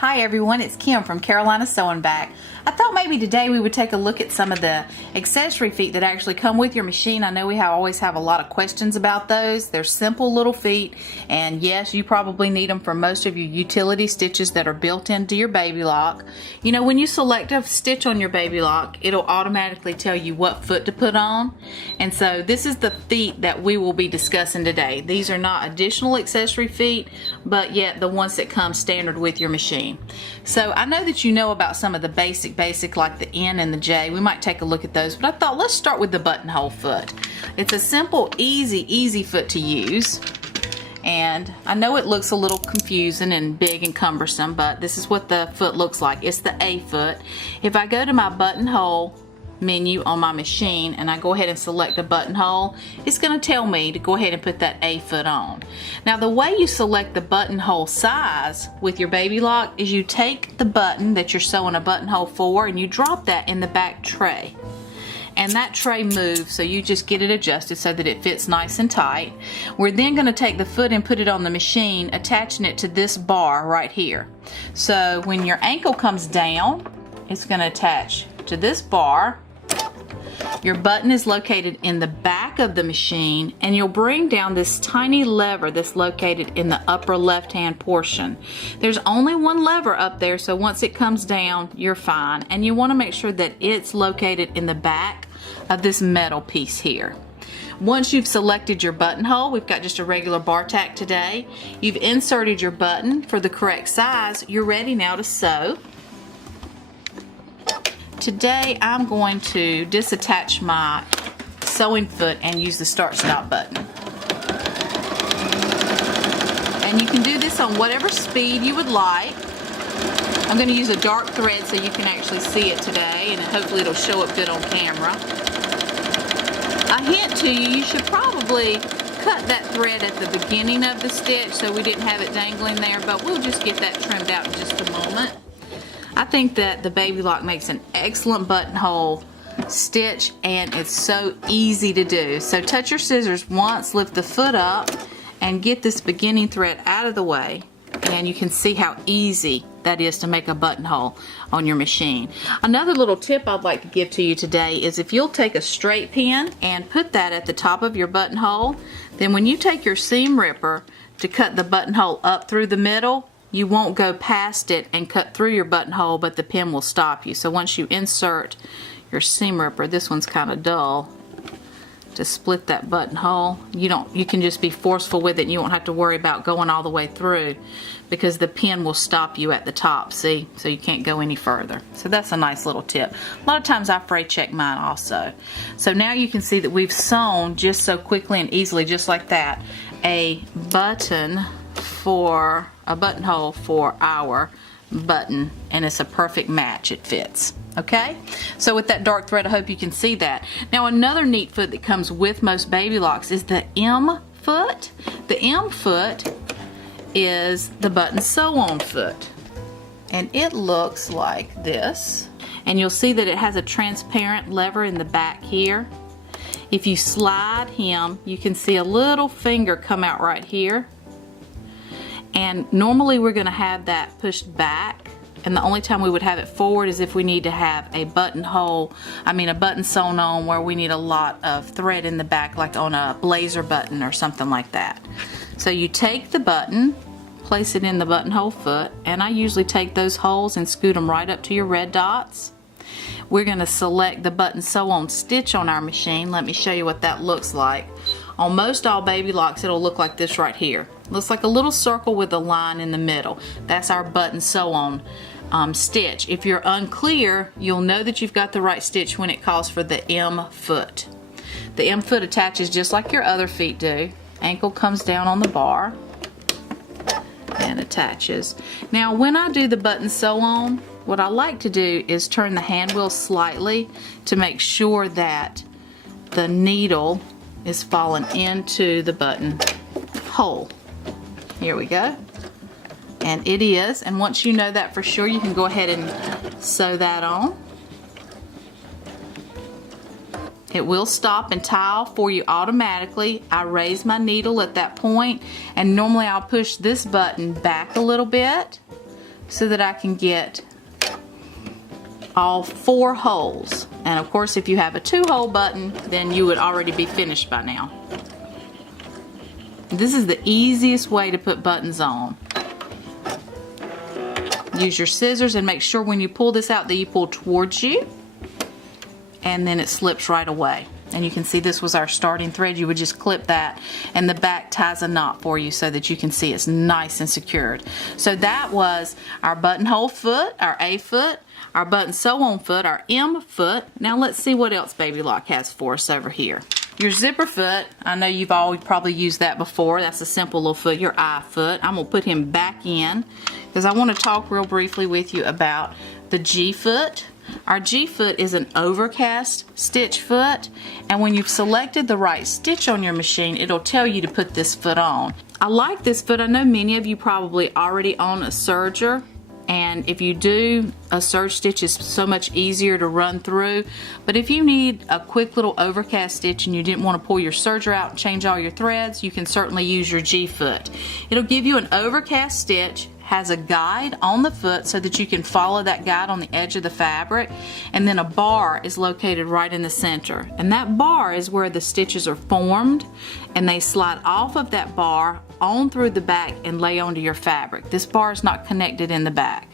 Hi everyone, it's Kim from Carolina Sewing Back. I thought maybe today we would take a look at some of the accessory feet that actually come with your machine. I know we always have a lot of questions about those. They're simple little feet, and yes, you probably need them for most of your utility stitches that are built into your baby lock. You know, when you select a stitch on your baby lock, it'll automatically tell you what foot to put on. And so this is the feet that we will be discussing today. These are not additional accessory feet, but yet the ones that come standard with your machine. So I know that you know about some of the basic like the N and the J. We might take a look at those, but I thought let's start with the buttonhole foot. It's a simple, easy foot to use. And I know it looks a little confusing and big and cumbersome, but this is what the foot looks like. It's the A foot. If I go to my buttonhole menu on my machine and I go ahead and select a buttonhole, it's going to tell me to go ahead and put that A foot on. Now the way you select the buttonhole size with your baby lock is you take the button that you're sewing a buttonhole for and you drop that in the back tray. And that tray moves, so you just get it adjusted so that it fits nice and tight. We're then going to take the foot and put it on the machine, attaching it to this bar right here. So when your ankle comes down, it's going to attach to this bar. Your button is located in the back of the machine, and you'll bring down this tiny lever that's located in the upper left-hand portion. There's only one lever up there, so once it comes down, you're fine. And you want to make sure that it's located in the back of this metal piece here. Once you've selected your buttonhole, we've got just a regular bar tack today. You've inserted your button for the correct size. You're ready now to sew. Today I'm going to disattach my sewing foot and use the start-stop button. And you can do this on whatever speed you would like. I'm going to use a dark thread so you can actually see it today, and hopefully it'll show up good on camera. A hint to you, you should probably cut that thread at the beginning of the stitch so we didn't have it dangling there, but we'll just get that trimmed out in just a moment. I think that the baby lock makes an excellent buttonhole stitch, and it's so easy to do. So touch your scissors once, lift the foot up, and get this beginning thread out of the way, and you can see how easy that is to make a buttonhole on your machine. Another little tip I'd like to give to you today is if you'll take a straight pin and put that at the top of your buttonhole, then when you take your seam ripper to cut the buttonhole up through the middle, you won't go past it and cut through your buttonhole, but the pin will stop you. So once you insert your seam ripper, this one's kind of dull, to split that buttonhole, you can just be forceful with it and you won't have to worry about going all the way through, because the pin will stop you at the top, see? So you can't go any further. So that's a nice little tip. A lot of times I fray check mine also. So now you can see that we've sewn just so quickly and easily, just like that, a buttonhole for our button, and it's a perfect match. It fits. Okay, so with that dark thread, I hope you can see that. Now another neat foot that comes with most baby locks is the M foot. The M foot is the button sew on foot, and it looks like this, and you'll see that it has a transparent lever in the back here. If you slide him, you can see a little finger come out right here. And normally we're going to have that pushed back, and the only time we would have it forward is if we need to have a button sewn on where we need a lot of thread in the back, like on a blazer button or something like that. So you take the button, place it in the buttonhole foot, and I usually take those holes and scoot them right up to your red dots. We're going to select the button sew on stitch on our machine. Let me show you what that looks like. On most all baby locks, it'll look like this right here. Looks like a little circle with a line in the middle. That's our button sew on stitch. If you're unclear, you'll know that you've got the right stitch when it calls for the M foot. The M foot attaches just like your other feet do. Ankle comes down on the bar and attaches. Now when I do the button sew on, what I like to do is turn the hand wheel slightly to make sure that the needle is falling into the button hole. Here we go. And it is, and once you know that for sure, you can go ahead and sew that on. It will stop and tile for you automatically. I raise my needle at that point, and normally I'll push this button back a little bit so that I can get all 4 holes. And of course, if you have a 2-hole button, then you would already be finished by now. This is the easiest way to put buttons on. Use your scissors and make sure when you pull this out that you pull towards you, and then it slips right away. And you can see this was our starting thread. You would just clip that, and the back ties a knot for you so that you can see it's nice and secured. So that was our buttonhole foot, our A foot, our button sew-on foot, our M foot. Now let's see what else Baby Lock has for us over here. Your zipper foot, I know you've all probably used that before. That's a simple little foot, your I foot. I'm gonna put him back in because I want to talk real briefly with you about the G foot. Our G foot is an overcast stitch foot, and when you've selected the right stitch on your machine, it'll tell you to put this foot on. I like this foot. I know many of you probably already own a serger, and if you do, a serge stitch is so much easier to run through. But if you need a quick little overcast stitch and you didn't want to pull your serger out and change all your threads, you can certainly use your G foot. It'll give you an overcast stitch, has a guide on the foot so that you can follow that guide on the edge of the fabric, and then a bar is located right in the center, and that bar is where the stitches are formed, and they slide off of that bar on through the back and lay onto your fabric. This bar is not connected in the back,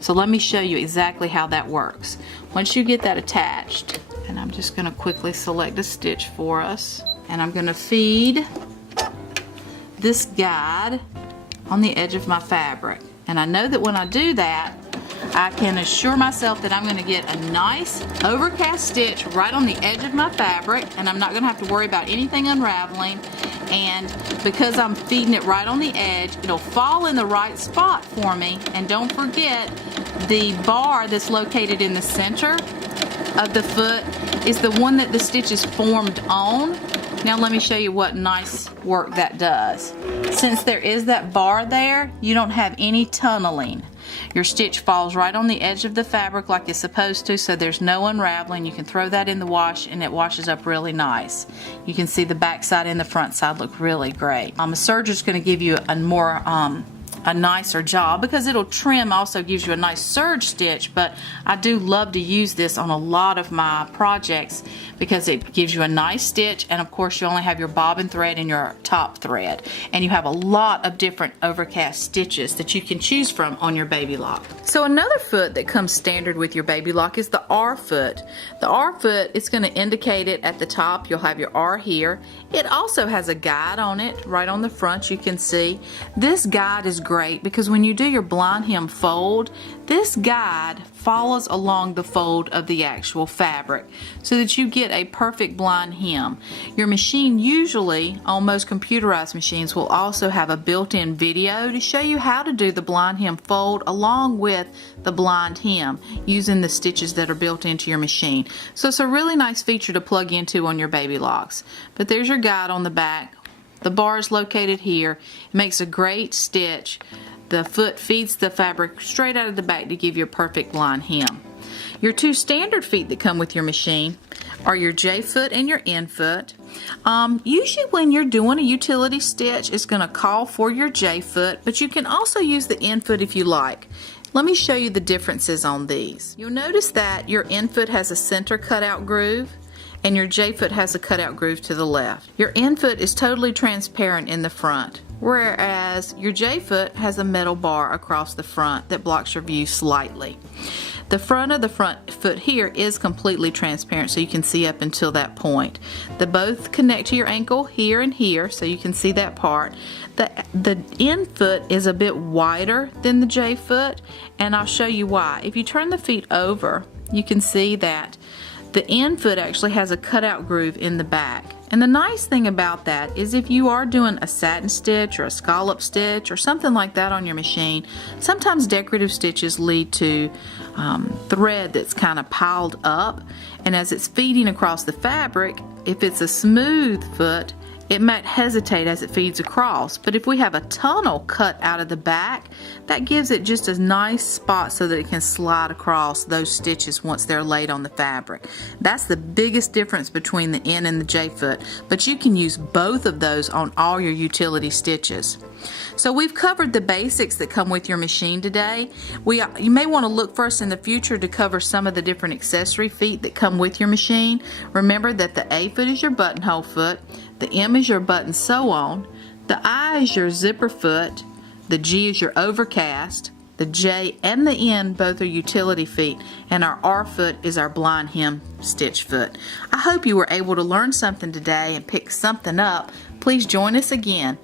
so let me show you exactly how that works. Once you get that attached, and I'm just going to quickly select a stitch for us, and I'm going to feed this guide on the edge of my fabric. And I know that when I do that, I can assure myself that I'm going to get a nice overcast stitch right on the edge of my fabric, and I'm not going to have to worry about anything unraveling. And because I'm feeding it right on the edge, it'll fall in the right spot for me. And don't forget, the bar that's located in the center of the foot is the one that the stitch is formed on. Now let me show you what nice work that does. Since there is that bar there, you don't have any tunneling. Your stitch falls right on the edge of the fabric like it's supposed to, so there's no unraveling. You can throw that in the wash and it washes up really nice. You can see the back side and the front side look really great. A serger's going to give you a nicer job because it'll trim, also gives you a nice serge stitch, but I do love to use this on a lot of my projects because it gives you a nice stitch, and of course you only have your bobbin thread and your top thread, and you have a lot of different overcast stitches that you can choose from on your Baby Lock. So another foot that comes standard with your Baby Lock is the R foot. The R foot, it's going to indicate it at the top. You'll have your R here. It also has a guide on it right on the front. You can see this guide is great because when you do your blind hem fold, this guide follows along the fold of the actual fabric so that you get a perfect blind hem. Your machine, usually on most computerized machines, will also have a built-in video to show you how to do the blind hem fold along with the blind hem using the stitches that are built into your machine. So it's a really nice feature to plug into on your Baby Locks. But there's your guide on the back. The bar is located here. It makes a great stitch. The foot feeds the fabric straight out of the back to give you a perfect blind hem. Your two standard feet that come with your machine are your J foot and your N foot. Usually when you're doing a utility stitch, it's going to call for your J foot, but you can also use the N foot if you like. Let me show you the differences on these. You'll notice that your N foot has a center cutout groove, and your J foot has a cutout groove to the left. Your N foot is totally transparent in the front, whereas your J foot has a metal bar across the front that blocks your view slightly. The front of the front foot here is completely transparent, so you can see up until that point. They both connect to your ankle here and here, so you can see that part. The N foot is a bit wider than the J foot, and I'll show you why. If you turn the feet over, you can see that the N foot actually has a cutout groove in the back. And the nice thing about that is if you are doing a satin stitch or a scallop stitch or something like that on your machine, sometimes decorative stitches lead to thread that's kind of piled up, and as it's feeding across the fabric, if it's a smooth foot, it might hesitate as it feeds across, but if we have a tunnel cut out of the back, that gives it just a nice spot so that it can slide across those stitches once they're laid on the fabric. That's the biggest difference between the N and the J foot, but you can use both of those on all your utility stitches. So we've covered the basics that come with your machine today. You may want to look first in the future to cover some of the different accessory feet that come with your machine. Remember that the A foot is your buttonhole foot, the M is your button sew on, the I is your zipper foot, the G is your overcast, the J and the N both are utility feet, and our R foot is our blind hem stitch foot. I hope you were able to learn something today and pick something up. Please join us again.